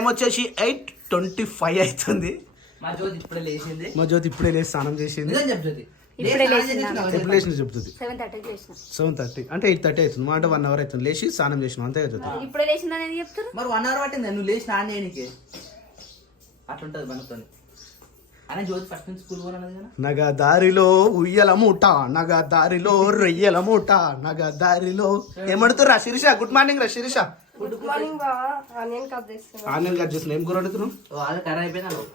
Time వచ్చేసి eight twenty five అవుతుంది. మా జ్యోతి ఇప్పుడే లేచింది. మా జ్యోతి ఇప్పుడే లేచి స్నానం చేసింది. ఎప్పుడు లేచిన. చెప్తుంది సెవెన్ థర్టీ అంటే ఎయిట్ థర్టీ అవుతుంది. మాట వన్ అవర్ అవుతుంది. లేచి స్నానం చేసినాం. అంతే కదా జ్యోతి? ఇప్పుడే లేచింది అనేది చెప్తారు? మరి వన్ అవర్ పట్టింది. నువ్వు లేచి స్నానం చేయడానికి అట్లుంటది మనతో నగ దారిలో ఉయ్యల మూట నగ దారిలో రొయ్యల మూట నగ దారిలో ఏమడుతురా శిరీష? గుడ్ మార్నింగ్ రా శిరీష. గుడ్ మార్నింగ్ బావా. ఆనియన్ కట్ చేస్తున్నా. కట్ ఏం కూర వండుతున్నావు? ఓ అది కర్రీ అయిపోయిందా నువ్వు?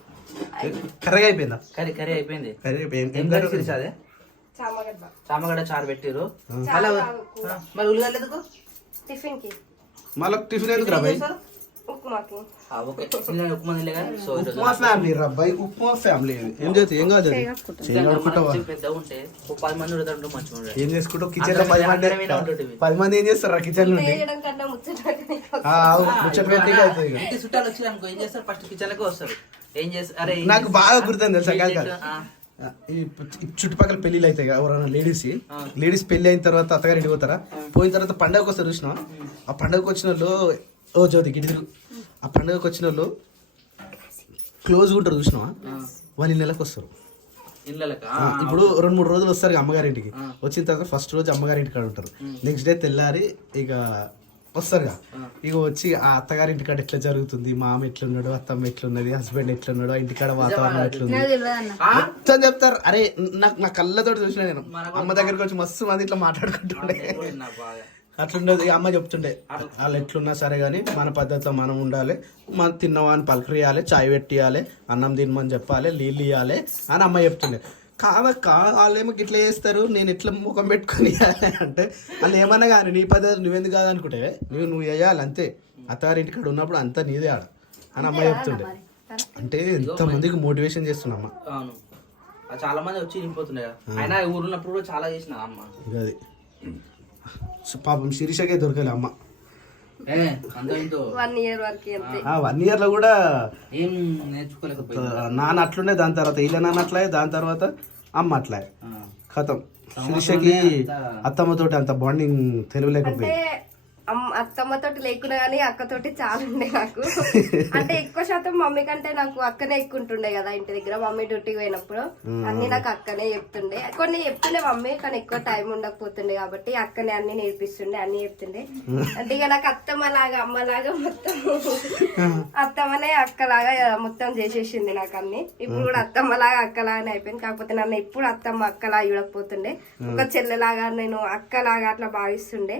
కర్రీగా అయిపోయిందా? కర్రీ కర్రీ అయిపోయింది. కర్రీ అయిపోయింది. ఏం కర్రీ కర్రీ? తెలిసి అదే? చామగడ్డ. చారు పెట్టిరు మళ్ళా మరి ఉల్లిగడ్డ ఎందుకు? టిఫిన్కి మళ్ళీ టిఫిన్ ఎందుకు రా? ఉప్మాకి. Upma. So upma family upma family ఏం. కాదు పది మంది మంచిగా ఏం చేసుకుంటావు? కిచెన్లో పది మంది అందరం ఈడ ఉంటుంటివి. పది మంది ఏం చేస్తారా కిచెన్ ముచ్చట అవుతుంది చుట్టాలు వచ్చి అనుకో ఏం చేస్తారు? ఫస్ట్ కిచెన్ లకే వస్తారు. ఏం చేస్తారు అరే ఏం నాకు? బాగా గుర్తుంది తెలుసా ఈ చుట్టుపక్కల పెళ్ళిలు అవుతాయి ఎవరైనా లేడీస్. లేడీస్ పెళ్ళి అయిన తర్వాత అత్తగారి ఇంటికి పోతారా? పోయిన తర్వాత పండగకి వస్తారు చూసిన ఆ పండగకి వచ్చిన వాళ్ళు ఓ జ్యోతి గిడి తిరుగు. ఆ పండగకి వచ్చిన వాళ్ళు క్లోజ్ ఉంటారు చూసినావా? వాళ్ళు నెలకు వస్తారు. ఇప్పుడు రెండు మూడు రోజులు వస్తారు ఇక అమ్మగారింటికి. వచ్చిన తర్వాత ఫస్ట్ రోజు అమ్మగారింటి కాడ ఉంటారు. నెక్స్ట్ డే తెల్లారి ఇక వస్తారుగా ఇక. వచ్చి ఆ అత్తగారింటి కాడ ఎట్లా జరుగుతుంది? మామ ఎట్లున్నాడు? అత్తమ్మ ఎట్లున్నది? హస్బెండ్ ఎట్లున్నాడు? ఆ ఇంటికాడ వాతావరణం ఎట్లుంది? మొత్తం చెప్తారు. అరే నాకు నా కళ్ళతో చూసిన నేను. అమ్మ దగ్గరికి వచ్చి మస్తు మంది ఇట్లా మాట్లాడుకుంటుండే. అట్లుండదు. అమ్మ చెప్తుండే వాళ్ళు ఎట్లున్నా సరే కానీ మన పద్ధతిలో మనం ఉండాలి. మనం తిన్నవా అని పలకరియాలి చాయ్ పెట్టియాలి అన్నం తినమని చెప్పాలి నీళ్ళు ఇవ్వాలి అని అమ్మ చెప్తుండే. కాదక్క వాళ్ళేమో ఇట్లా చేస్తారు. నేను ఇట్లా ముఖం పెట్టుకొని అంటే వాళ్ళు ఏమన్నా కానీ నీ పద్ధతి నువ్వెందుకు కాదనుకుంటే నువ్వు నువ్వు వేయాలి అంతే. అత్తగారింటి కాడ ఉన్నప్పుడు అంతా నీదే ఆడ అని అమ్మ చెప్తుండే. అంటే ఎంతమందికి మోటివేషన్ చేస్తున్నమ్మ చాలా మంది వచ్చి అయినా ఊరున్నప్పుడు కూడా చాలా చేసిన అమ్మ? ఇక అది. పాపం శిరీషకే దొరకలే అమ్మ. వన్ ఇయర్ వన్ ఇయర్లో కూడా నాన్న అట్లుండే దాని తర్వాత ఇలా నాన్న అట్లా దాని తర్వాత అమ్మ అట్లా. కథం. శిరీషకి అత్తమ్మతోటి అంత బాండింగ్ తెలియలేకపోయింది. అత్తమ్మతోటి లేకున్నా కానీ అక్కతోటి చాలా ఉండే నాకు. అంటే ఎక్కువ శాతం మమ్మీ కంటే నాకు అక్కనే ఎక్కువ ఉంటుండే కదా ఇంటి దగ్గర. మమ్మీ డ్యూటీకి పోయినప్పుడు అన్ని నాకు అక్కనే చెప్తుండే. కొన్ని చెప్తుండే మమ్మీ కానీ ఎక్కువ టైం ఉండకపోతుండే కాబట్టి అక్కనే అన్ని నేర్పిస్తుండే అన్ని చెప్తుండే. అంటే ఇక నాకు అత్తమ్మ లాగా అమ్మ లాగా మొత్తం అత్తమ్మనే అక్కలాగా మొత్తం చేసేసింది నాకు అన్ని. ఇప్పుడు కూడా అత్తమ్మ లాగా అక్కలాగానే అయిపోయింది. కాకపోతే నన్ను ఎప్పుడు అత్తమ్మ అక్కలా చూడకపోతుండే. ఒక చెల్లెలాగా నేను అక్కలాగా అట్లా భావిస్తుండే.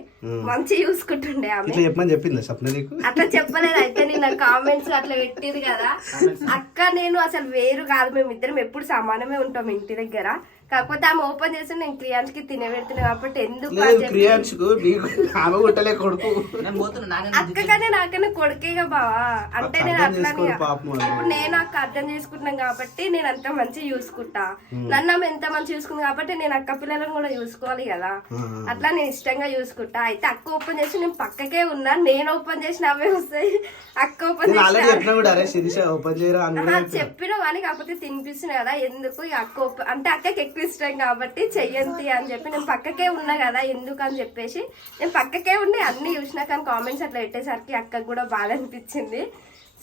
మంచి చూసుకుంటుండే ఆమె. ఇట్లా చెప్పమని చెప్పిందా స్వప్న నీకు? అట్లా చెప్పలేదు. అయితే నిన్న కామెంట్స్ అట్లా పెట్టింది కదా. అక్క నేను అసలు వేరు కాదు. మేము ఇద్దరం ఎప్పుడు సమానమే ఉంటాం ఇంటి దగ్గర. కాకపోతే ఆమె ఓపెన్ చేసి నేను క్రియాన్స్కి తినబెడుతున్నా కాబట్టి ఎందుకు నీకు ఆమె కొట్టలే కొడుకు. నేను పోతున్నా నాన్న అక్క కన్నా నాకన్నా కొడుకేగా బావా. అంటే నేను అర్థం అట్లా. ఇప్పుడు నేను అక్క అర్థం చేసుకుంటున్నాను కాబట్టి నేను అంత మంచి చూసుకుంటా నన్ను ఆమె ఎంత మంచి చూసుకుంది కాబట్టి నేను అక్క పిల్లలను కూడా చూసుకోవాలి కదా. అట్లా నేను ఇష్టంగా చూసుకుంటా అయితే అక్క ఓపెన్ చేసి నేను పక్కకే ఉన్నా నేను ఓపెన్ చేసిన అవే వస్తాయి. అక్క ఓపెన్ ఆల్రెడీ చెప్పినా ఓపెన్ కానీ కాకపోతే తినిపిస్తున్నా కదా ఎందుకు ఈ అక్క ఒప్ప- అంటే అక్కకి ఇష్టం కాబట్టి చెయ్యంతి అని చెప్పి నేను పక్కకే ఉన్నా కదా ఎందుకు అని చెప్పేసి. నేను పక్కకే ఉండి అన్ని చూసినా కానీ కామెంట్స్ అట్లా పెట్టేసరికి అక్కకు కూడా బాధ అనిపించింది.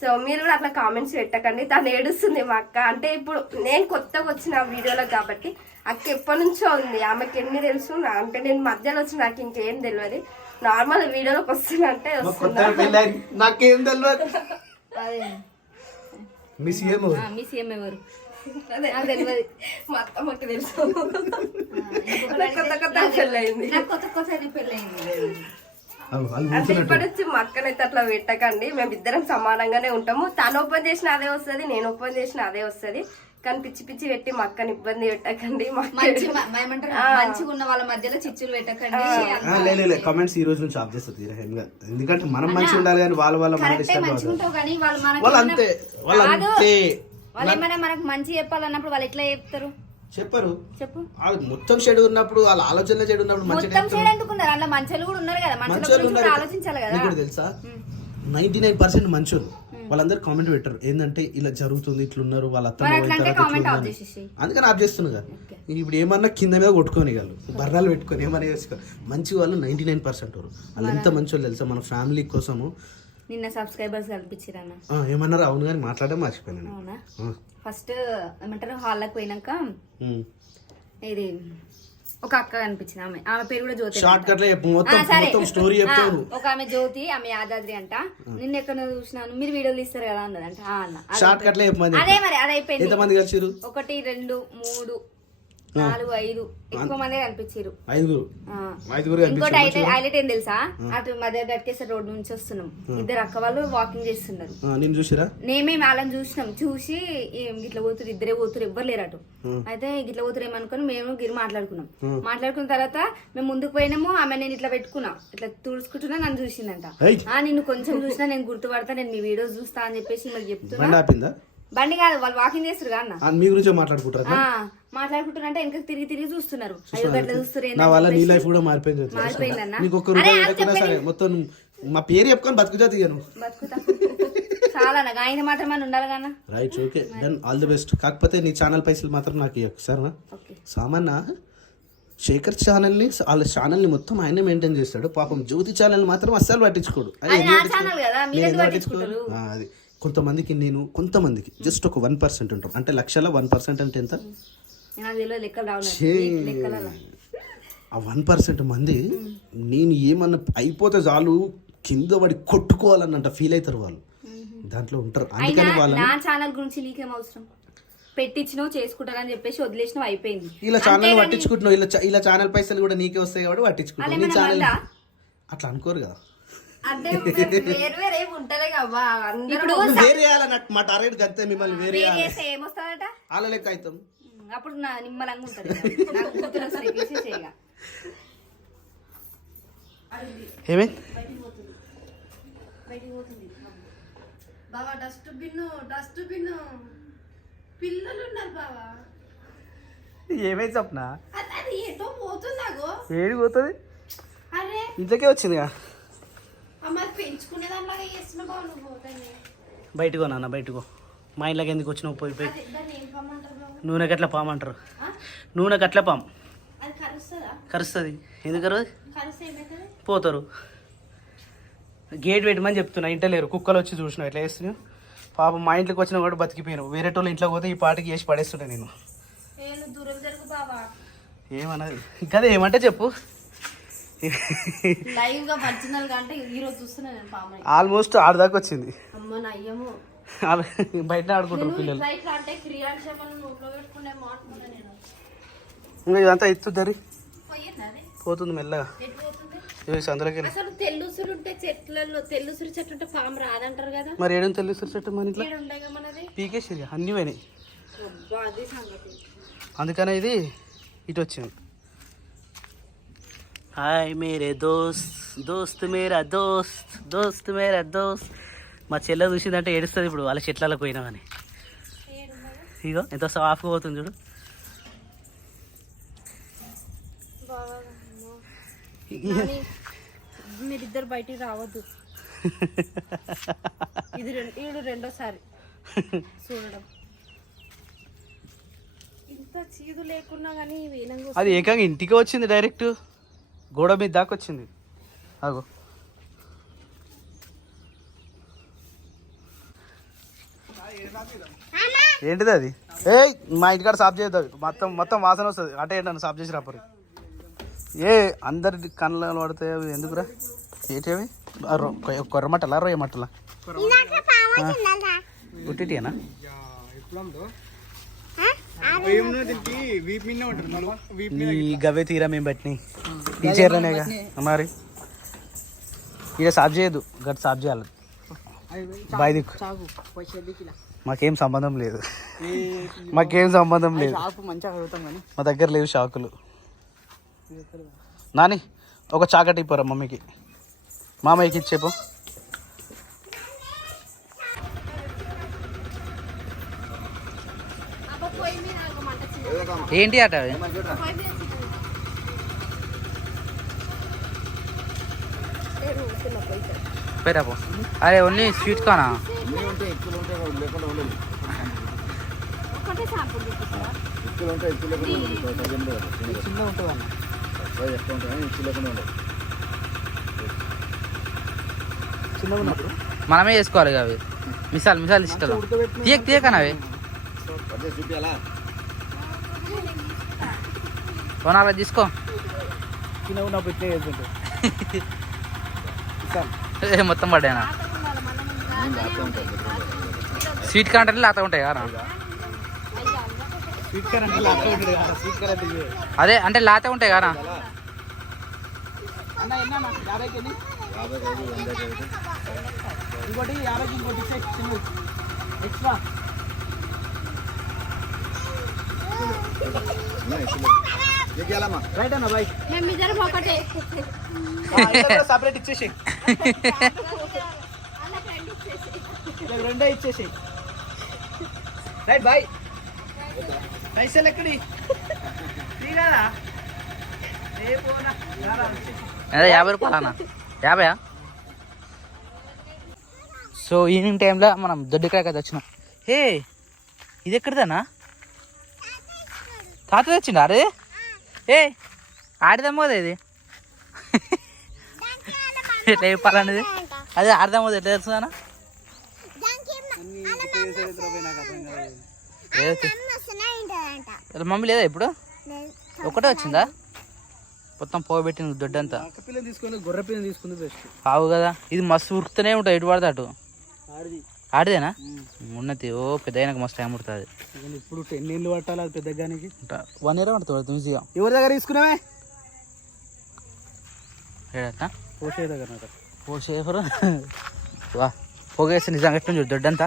సో మీరు కూడా అట్లా కామెంట్స్ పెట్టకండి. తను ఏడుస్తుంది మా అక్క. అంటే ఇప్పుడు నేను కొత్తగా వచ్చిన వీడియోలో కాబట్టి అక్క ఎప్పటి నుంచో ఉంది. ఆమెకి ఎన్ని తెలుసు? అంటే నేను మధ్యలో వచ్చి నాకు ఇంకేం తెలియదు. నార్మల్ వీడియోలోకి వస్తున్నా అంటే మా వస్తున్నా కొత్త పెళ్ళి అయింది. నాకేం తెలియదు. మీ సీఎం మీ సీఎం ఎవరు? నాకు తెలియదు మా అత్తమ్మకి తెలుసు. నాకు కొత్త కొత్త పెళ్ళయింది. నాకు కొత్త కొత్త పెళ్ళయింది. ఇప్పటి మా అక్కనైతే అట్లా పెట్టకండి. మేము ఇద్దరం సమానంగానే ఉంటాము. తను ఓపెన్ చేసిన అదే వస్తది నేను ఓపెన్ చేసిన అదే వస్తది. కానీ పిచ్చి పిచ్చి పెట్టి మా అక్కని ఇబ్బంది పెట్టకండి. మంచిగా ఉన్న వాళ్ళ మధ్యలో చిచ్చులు పెట్టకండి. కమెంట్స్ ఈ రోజు నుంచి ఆఫ్ చేస్తుంది. ఎందుకంటే మనం మంచిగా ఉండాలి కానీ వాళ్ళ వాళ్ళ అంతే వాళ్ళు. అంతే వాళ్ళు ఏమైనా మనకు మంచి చెప్పాలన్నప్పుడు వాళ్ళు ఎట్లా చెప్తారు? చెప్పరు. చెప్పు. మొత్తం చెడు ఉన్నప్పుడు వాళ్ళ ఆలోచనలో చెడు ఉన్నప్పుడు మొత్తం ఎందుకున్నారు అట్లా మంచోళ్ళు కూడా ఉన్నారు కదా. మంచి మంచోళ్ళు కూడా ఆలోచించాలి కదా. నీకు తెలుసా? నైన్టీ నైన్ పర్సెంట్ మంచోళ్ళు. వాళ్ళందరూ కామెంట్ పెట్టారు. ఏంటంటే ఇలా జరుగుతుంది ఇట్లున్నారు వాళ్ళ అందుకని ఆఫ్ చేస్తున్నా ఇప్పుడు ఏమన్నా కింద మీద కొట్టుకొని వాళ్ళు. బర్రాలు పెట్టుకొని ఏమన్నా చేసుకో. మంచి వాళ్ళు నైన్టీ నైన్ పర్సెంట్ వాళ్ళు ఎంత మంచి వాళ్ళు తెలుసా? మన ఫ్యామిలీ కోసము నిన్న సబ్స్క్రైబర్స్ కల్పించారన్న ఆ, ఏమన్నారు? అవును కానీ మాట్లాడడం మర్చిపోయాను అవునా? ఫస్ట్ ఏమంటారు? హాల్లోకి పోయినాక. ఇది ఒక అక్క కనిపించింది ఆమె. ఆమె పేరు కూడా జ్యోతి షార్ట్ మొత్తం. మొత్తం స్టోరీ ఆ, చెప్తావు ఒక ఆమె జ్యోతి ఆమె యాదాద్రి అంట. నిన్న ఎక్కడ చూసినాను. మీరు వీడియోలు తీస్తారు కదా అన్నదంట అన్న. షార్ట్ చెప్పమని అదే మరి. అది అయిపోయింది ఎంతమంది కలిసిరు ఒకటి రెండు మూడు నాలుగు ఐదు. ఎక్కువ మంది కనిపించారు ఐదుగురు. ఆ. ఐదుగురు ఇంకోటి హైలైట్ హైలైట్ ఏం తెలుసా? అటు మధ్య గట్కేసరి రోడ్ నుంచి వస్తున్నాం. ఇద్దరు అక్క వాళ్ళు వాకింగ్ చేస్తున్నారు. నేను చూసిరా? నేమే వాళ్ళని చూసినాం. చూసి ఇట్లా పోతురు ఇద్దరే పోతురు ఎవ్వరు లేరు అటు అయితే ఇట్లా పోతురు ఏమనుకొని మేము గిరి మాట్లాడుకున్నాం. మాట్లాడుకున్న తర్వాత మేము ముందుకు పోయినాము. ఆమె నేను ఇట్లా పెట్టుకున్నా. ఇట్లా తుడుచుకుంటున్నా నన్ను చూసిందంట. నిన్ను కొంచెం చూసినా నేను గుర్తుపడతా నేను మీ వీడియోస్ చూస్తా అని చెప్పేసి మరి చెప్తున్నా. బండి కాదు వాళ్ళు వాకింగ్ చేస్తారు కదా మీ గురించే మాట్లాడుకుంటారా ఆ, మాట్లాడుకుంటారంటే వెనక తిరిగి తిరిగి చూస్తున్నారు. నా వల్ల నీ లైఫ్ కూడా మారిపోయింది? మారిపోయిందన్నా? నీకు ఒక్క రూపాయి సరే మొత్తం మా పేరు చెప్పుకొని బతుకుతా తీయను చాలా ఆయన మాత్రం అని ఉండాలి కన్నా right okay done all the best కాకపోతే నీ ఛానల్ పైసలు మాత్రం నాకు ఇవ్వకు సరేనా? సామాన్య శేఖర్ ఛానల్ని వాళ్ళ ఛానల్ని మొత్తం ఆయనే మెయింటైన్ చేస్తాడు. పాపం జ్యోతి ఛానల్ మాత్రం అస్సలు పట్టించుకోడు. అది. కొంతమందికి నేను కొంతమందికి జస్ట్ ఒక వన్ పర్సెంట్ ఉంటాం. అంటే లక్షల వన్ పర్సెంట్ అంటే ఎంత? ఆ వన్ పర్సెంట్ మంది నేను ఏమన్నా అయిపోతే చాలు కింద పడి కొట్టుకోవాలన్నంట ఫీల్ అవుతారు వాళ్ళు. దాంట్లో ఉంటారు. అందుకని వాళ్ళని నా ఛానల్ గురించి నీకేం అవసరం? పెట్టించినావు చేసుకుంటారని చెప్పేసి వదిలేసినావు అయిపోయింది. ఇలా ఛానల్ పట్టించుకుంటున్నావు ఇలా ఇలా ఛానల్ పైసలు కూడా నీకే వస్తాయి కాబట్టి పట్టించుకుంటావు? అట్లా అనుకోరు కదా. అంటే వేరు వేరు ఏమి ఉంటలే కదా అందరూ ఇప్పుడు నువ్వు వేరే చేయాలన్నట్టు మా టార్గెట్ గంతే మిమ్మల్ని వేరే వేరే చేయాలి. చేస్తే ఏమొస్తుందట? వాళ్ళ లెక్క అవుతాం. అప్పుడు నా నిమ్మలంగా ఉంటుంది నాకు కూతురు వస్తుంది, తీసేసేయగా. ఏమే? బావా డస్ట్ బిన్ డస్ట్ బిన్ పిల్లలు ఉన్నారు బావా. ఏమైంది స్వప్న అది అది ఎటో పోతుందాగో. ఏడి పోతుంది? అరే. ఇంట్లోకే వచ్చిందిగా? బయటకో నాన్న బయటకో మా ఇంట్లోకి ఎందుకు వచ్చినావు? పోయి పోయి. ఏం పమ్మంటారు బావ నూనెకి అట్లా పాము కరుస్తుందా? ఎందుకు పోతారు. గేట్ పెట్టమని చెప్తున్నా ఇంట లేరు. కుక్కలు వచ్చి చూసినావు ఎట్లా చేస్తున్నావు? పాపం మా ఇంట్లోకి వచ్చినా కూడా బతికిపోయినావు. వేరే వాళ్ళ ఇంట్లోకి పోతే ఈ పాటికి వేసి పడేస్తుండే నేను. నేను ఏమన్నది? ఇంకా ఏమంటే చెప్పు. లైవ్గా ఒరిజినల్గా అంటే ఈ రోజు చూస్తున్నా నేను పామ ఆల్మోస్ట్ ఆడదాకా వచ్చింది. అమ్మ బయట ఆడుకుంటారు పిల్లలు. అంటే నోట్లో నేను. ఇంకా ఇదంతా ఎత్తుద్దరి పోతుంది మెల్లగా. ఎటు పోతుంది? ఇవి సందులోకి వెళ్ళి. అసలు తెల్లుసురు ఉంటే చెట్లలో తెల్లుసురు చెట్టు ఉంటే పాము రాదంటారు కదా? మరి తెలుసు చెట్టు మన ఇంట్లో? పీకేసి అన్నీ పోయినాయి. అందుకనే ఇది ఇటు వచ్చింది. హాయ్ మేరే దోస్త్ దోస్త్ మేరా దోస్త్ దోస్త్ మేరా దోస్త్ మా చెల్లె చూసిందంటే ఏడుస్తుంది ఇప్పుడు వాళ్ళ చెట్లలో పోయినామని ఇగో ఎంత సాఫ్గా పోతుంది చూడు. మీరిద్దరు బయటికి రావద్దు. ఇది రెం- ఈడు రెండోసారి చూడడం. ఇంత చీదు లేకున్నా కానీ అది ఏకంగా ఇంటికి వచ్చింది డైరెక్ట్. గోడ మీద దాకా వచ్చింది అగో ఏంటిది అది? ఏ మా ఇంటికాడ సాఫ్ చేయదు. మొత్తం మొత్తం వాసన వస్తుంది. అటే నన్ను సాఫ్ చేసి రాపరు ఏ అందరి కళ్ళలో పడితే అవి ఎందుకురా? ఏంటి కొర్రమట్టలా రొయ్య మట్టలా? నీ గవే తీరా మేము పెట్టినాయి ఈ చీరనేగా మరి? ఇక సాఫ్ చేయదు గట్ సాఫ్ చేయాలి. బాయ్ దిక్కు. మాకేం సంబంధం లేదు. మాకేం సంబంధం లేదు. మా దగ్గర లేవు షాకులు నాని ఒక చాకటి ఇవ్వరా మమ్మీకి మామయ్యకి ఇచ్చేపు. ఏంటి అట అవి? అరే ఓన్లీ స్వీట్ కానా? మనమే చేసుకోవాలి అవి. మిసాల్ మిసాల్ ఇష్టం తీయక తీయకనా అవి. కొనాలి తీసుకో. ఏ, మొత్తం పడ్డానా స్వీట్ కాంటే లాత ఉంటాయి కదా అంటే అంటే. అదే అంటే లాతే ఉంటాయి కదా? ఇంకోటి యాభైకి ఇంకోటి ఎక్స్ట్రా. మేమిద్దరం ఒకటే. సపరేట్ ఇచ్చేసి రెండే ఇచ్చేసి రైట్ బాయ్ పైసలు ఎక్కడి. అదే యాభై రూపాయలు అన్న. యాభయా? సో ఈవినింగ్ టైంలో మనం దొడ్డికాయకి వచ్చినాం హే ఇది ఎక్కడిదన్నా? తాత తెచ్చిండు అరే ఏ ఆడిదమ్మో కదా ఇది? ఎట్లా చెప్పాలనేది అదే ఆడదామో ఎట్లా తెలుస్తుందన్నా మమ్మీ లేదా ఇప్పుడు? ఒకటే వచ్చిందా? మొత్తం పోగబెట్టింది దొడ్డంతా. తీసుకొని గొర్రె పిల్లని తీసుకుంది బెస్ట్ ఆవు కదా ఇది మస్తు ఉరుకుతూనే ఉంటుంది ఎటు పడితే అటు. ఆడిది. ఆడిదేనా? ఉన్నతి ఓ పెద్ద అయినాక మస్తు టైం పడుతుంది. ఇప్పుడు టెన్ నీళ్ళు పట్టాలి అది పెద్దగానికి వన్ ఇయర్ పడుతుంది ఈజీగా ఎవరి దగ్గర తీసుకున్నావే? ఏడట పోసే దగ్గర ఓ షేఫర్ వా పొగేస్తే నిజంగా ఎట్లా చూడు దొడ్డంతా.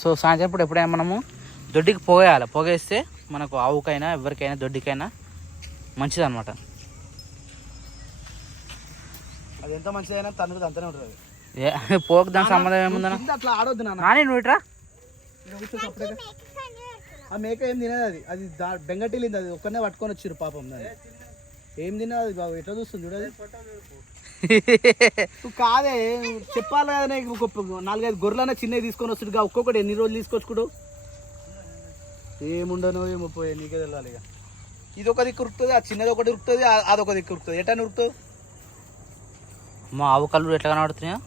సో సాయంత్రం ఇప్పుడు ఎప్పుడైనా మనము దొడ్డికి పోగేయాలి. పొగేస్తే మనకు ఆవుకైనా ఎవరికైనా దొడ్డికైనా మంచిది అనమాట అది ఎంత మంచిదైనా తనకు అంతనే ఉంటుంది. పోక దాని సంబంధం ఏముందన్న? కింద అట్లా ఆడొద్దు నాని. నువ్వు ఇట్రా. ఆ మేక ఏం తినదు అది. అది బెంగటిల్లింది అది. ఒక్కనే పట్టుకొని వచ్చిర్రు పాపం దాన్ని. ఏం తినదు అది బాబు. ఎట్లా చూస్తుంది చూడదు నువ్వు కాదే చెప్పాలి కదా నీకు నాలుగైదు గొర్రెలనే చిన్నవి తీసుకొని వస్తుంది ఒక్కొక్కటి ఎన్ని రోజులు తీసుకొచ్చుకుంటూ ఏముండను ఏమో పోయే నీకే తెలియాలి ఇక. ఇది ఒక దిక్కు ఉరుకుతుంది ఆ చిన్నది ఒకటి ఉరుకుతుంది ఆ- అదొక దిక్కు ఉరుకుతుంది ఎట్లా ఉరుకుతుంది మా ఆవు కళ్ళు ఎట్లా కనబడుతున్నాయో?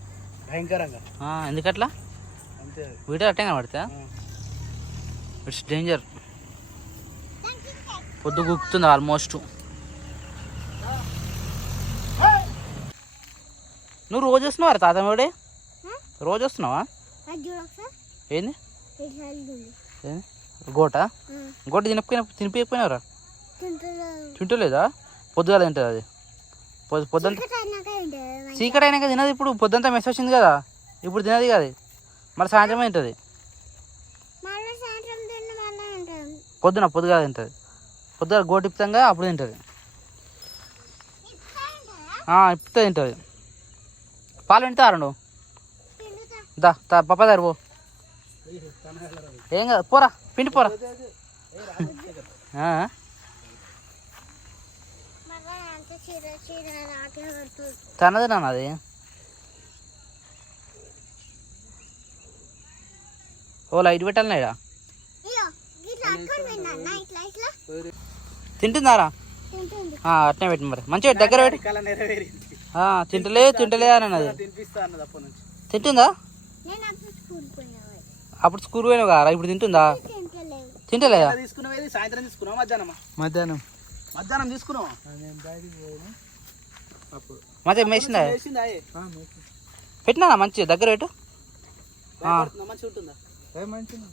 భయంకరంగా. ఆ, ఎందుకట్లా. వీడియో అట్టే కనబడతా. ఇట్స్ డేంజర్ పొద్దు గుక్కుతుంది ఆల్మోస్ట్ నువ్వు రోజు వస్తున్నావా తాత మేడే రోజు వస్తున్నావా? ఏంది? ఏంది? గోట? గోట తినకపోయినా తినిపించకపోయినారా తింటలేదా? పొద్దుగాల తింటుంది అది. పొద్దు పొద్దుంత చీకటి అయినాక తినదు ఇప్పుడు. పొద్దుంతా మెస్ వచ్చింది కదా. ఇప్పుడు తినది కదా. మరి సాయంత్రం తింటుంది. పొద్దున పొద్దుగా తింటుంది. పొద్దున గోటిప్తంగా అప్పుడు తింటుంది. ఇప్పుడే తింటుంది? పాలు వింటారు నువ్వు. దా పప్ప దారి పో. ఏం కాదు పోరా పిండి పోరా ఆ? తనది నాన్న అది? ఓ లైట్ పెట్టాలి ఇడా తింటుందారా? ఆ, అట్నే పెట్టి మరి. మంచిగా దగ్గర పెట్టి. తింటలే తింటలే అని అన్నది. తింటుందా? అప్పుడు స్కూల్ పోయినావు కదా ఇప్పుడు తింటుందా? తింటలేదా. మధ్యాహ్నం. మధ్యాహ్నం తీసుకున్నావు? మంచిగా? పెట్టినా మంచిగా దగ్గర పెట్టు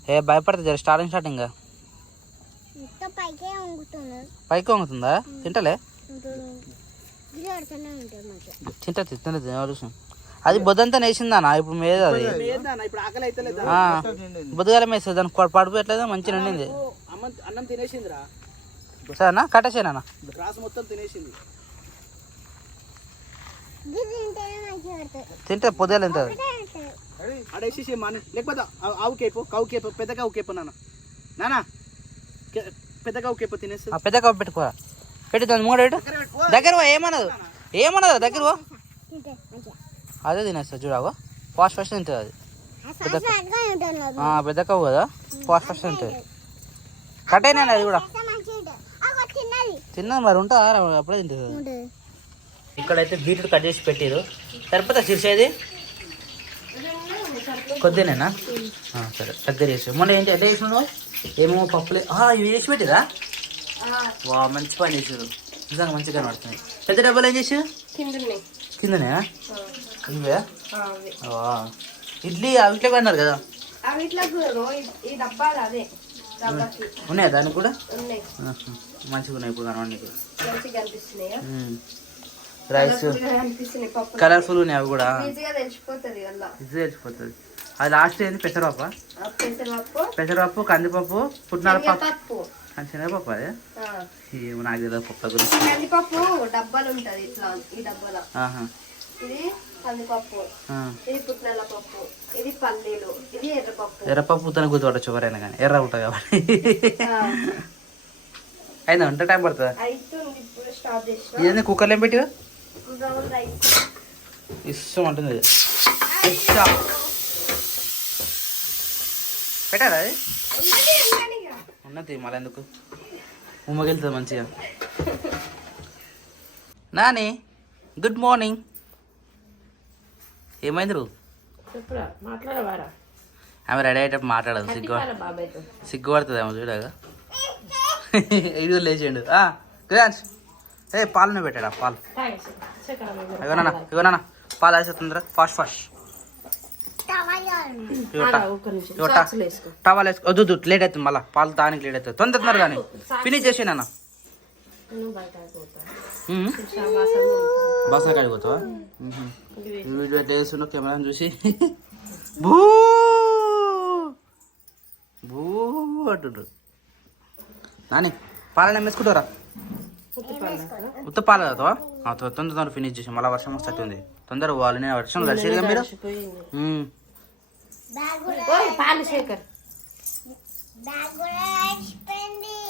ఏ భయపడుతుంది జర స్టార్టింగ్ స్టార్టింగ్. పైకే వంగుతుందా? తింటలే? తింటది తింటది ఎవరు అది బొద్దంతా నేసిందానా? ఇప్పుడు మీద అది. ఏందన్న ఇప్పుడు ఆకలి అయితే లేదా ఆ, బొద్దుగాల మేస్తుంది దానికి ప- పడుపు ఎట్లేదు మంచిగా నిండింది. అన్నం తినేసిందిరా. సరేనా? కట్టేసేనా మొత్తం తినేసింది. తింటే తింటది ఆడేసి మాని లేకపోతే ఆ- ఆవు కేపు కావు కేపు పెద్ద కావు కేపు నాన్న. పెద్ద కావు కేపు పెద్ద కప్పు పెట్టుకోరా పెట్టు దాని మూడ దగ్గర పో, ఏమన్నదు ఏమన్నది దగ్గర అదే తినేస్తా చూడాగో ఫాస్ట్ ఫాస్ట్ తింటుంది అది. పెద్ద పెద్ద కవ్వు కదా. ఫాస్ట్ ఫాస్ట్ తింటుంది. కట్టేనా అది కూడా. తిన్నది మరి ఉంటా అప్పుడే తింటుంది. ఇక్కడైతే బీట్రూట్ కట్ చేసి పెట్టారు. సరిపోతా శీర్షేది కొద్దినేనా? ఆ, సరే దగ్గర చేసి మొన్న ఏంటి అదే చేసినావు ఏమో పప్పులే ఆ, ఇవి వేసి పెట్టిరా? వా మంచి పని చేసారు నిజంగా మంచిగా కనబడుతుంది పెద్ద డబ్బాలు ఏం చేసారు కిందనే. ఇవే? ఇడ్లీ అవిట్లే అన్నారు కదా? అవి ఇట్లా గురు, ఈ- డబ్బాలు అదే ఉన్నాయా దానికి కూడా. మంచిగా ఉన్నాయి ఇప్పుడు కనిపిస్తున్నాయా? రైస్ కలర్ఫుల్ ఉన్నాయి అవి కూడా. ఈజీగా తెలిసిపోతుంది అది లాస్ట్ ఏంది? పెసరపప్పు? పెసరపప్పు. కందిపప్పు పుట్నాల పప్పు. శనగపప్పు. అదే ఏమో నాకు తెలియదు గురించి. కందిపప్పు డబ్బాలు ఉంటది ఇట్లా ఈ డబ్బాలో. ఇది కందిపప్పు ఆ. ఇది పుట్నాల పప్పు ఇది పల్లీలు ఇది ఎర్రపప్పు. ఎర్రపప్పు తన గుర్తుపడచ్చు ఎవరైనా కానీ ఎర్ర ఉంటుంది కాబట్టి. అయినా ఉంటే టైం పడుతుందా? ఇవన్నీ కుక్కర్లో ఏం పెట్టివా? ఇష్టం ఇది. ఇష్టా. పెట్టారా అది? ఉన్నది మళ్ళీ ఎందుకు? ఉమ్మగెళ్తుంది మంచిగా. నాని గుడ్ మార్నింగ్ ఏమైంది రూ? ఆమె రెడీ అయ్యేటప్పుడు మాట్లాడదు సిగ్గు సిగ్గుపడుతుంది ఆమె చూడగా. ఇది లేచిండు. ఏ పాలను పెట్టాడా పాలు. ఇగోనా ఇగోనా పాలు వేసేస్తుందిరా ఫాస్ట్ ఫాస్ట్. టవాల్ వేసుకో. వద్దు లేట్ అవుతుంది మళ్ళీ. పాలు తానికి లేట్ అవుతుంది. తొందర తొందర కానీ ఫినిష్ చేసి నాన్న. బస్ కాడికి పోతావా? వీడియో ఎట్లా చేస్తున్నావు కెమెరా చూసి భూ భూ అంటుండ్రు నాని పాలన వేసుకుంటారా ఉత్త పాలు తొందర తొందర ఫినిష్ చేసి మళ్ళీ వర్షం వస్తట్టు ఉంది తొందర పోవాలి నేను వర్షం దర్శిగా మీరు?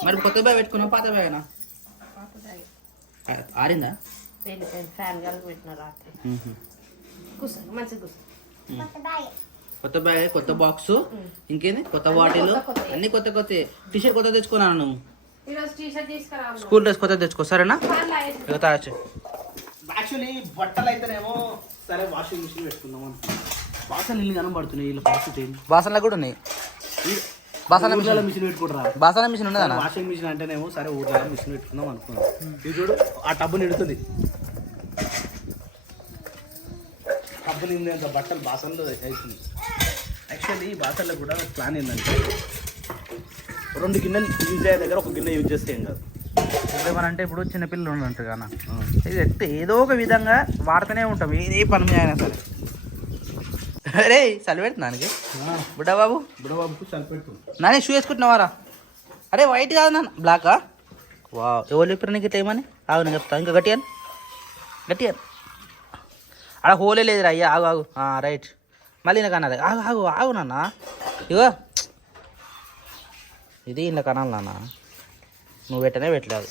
మరి కొత్త బ్యాగ్ పెట్టుకున్నావు పాత బ్యాగేనా? ఆరిందా? ఫ్యాన్ కలిపి పెట్టిన రాత్రి. కూర్చో మంచిగా కూర్చో కొత్త బ్యాగ్ కొత్త బాక్స్ ఇంకేంది? కొత్త బాటిల్ అన్ని కొత్త కొత్త. టీషర్ట్ కొత్త తెచ్చుకున్నాను స్కూల్ డ్రెస్ కొత్త తెచ్చుకో సరేనా? యాక్చువల్లీ బట్టలు అయితేనేమో సరే వాషింగ్ మిషన్ పెట్టుకుందాం అనుకున్నాం బాసలు ఇల్లు కనబడుతున్నాయి వీళ్ళు పరిస్థితి ఏంటి? బాసనలో కూడా ఉన్నాయి. బాసన మిషన్ మిషన్ పెట్టుకుంటారా? బాసన మిషన్ ఉన్నదా వాషింగ్ మిషన్ అంటేనేమో సరే ఊర్లలో మిషన్ పెట్టుకుందాం అనుకున్నాం. ఇది చూడు ఆ టబ్బు నిండుతుంది టబ్బు నిండేంత బట్టలు బాసనలో అవుతుంది యాక్చువల్లీ ఈ బాసనలో కూడా ప్లాన్ ఏంటంటే రెండు గిన్నెలు యూజ్ అయ్యే దగ్గర ఒక గిన్నె యూజ్ చేస్తే ఏం కాదు. ఏమనంటే ఇప్పుడు చిన్నపిల్లలు ఉన్నట్టు కానా ఇది ఎట్ట ఏదో ఒక విధంగా వాడుతూనే ఉంటాం ఏ ఏ పని మీద అయినా సరే. అరే చలి పెడుతున్నానికి బుడ్డా బాబు. బుడబాబుకు సరిపెట్టు నానే షూ వేసుకుంటున్నావారా? అరే వైట్ కాదు నాన్న బ్లాకా వా ఎవరు చెప్పారు నీకు ఇట్లా ఏమని? ఆగు నేను చెప్తా. ఇంకా గట్టిగా గట్టిగా అక్కడ హోలే లేదురా అయ్యా ఆగు ఆగు. రైట్. మళ్ళీ నాకు అన్నది ఆగు ఆగు ఆగు నాన్న. ఇగో. ఇది ఇలా కనాలి నాన్న. నువ్వు పెట్టనే పెట్టలేదు.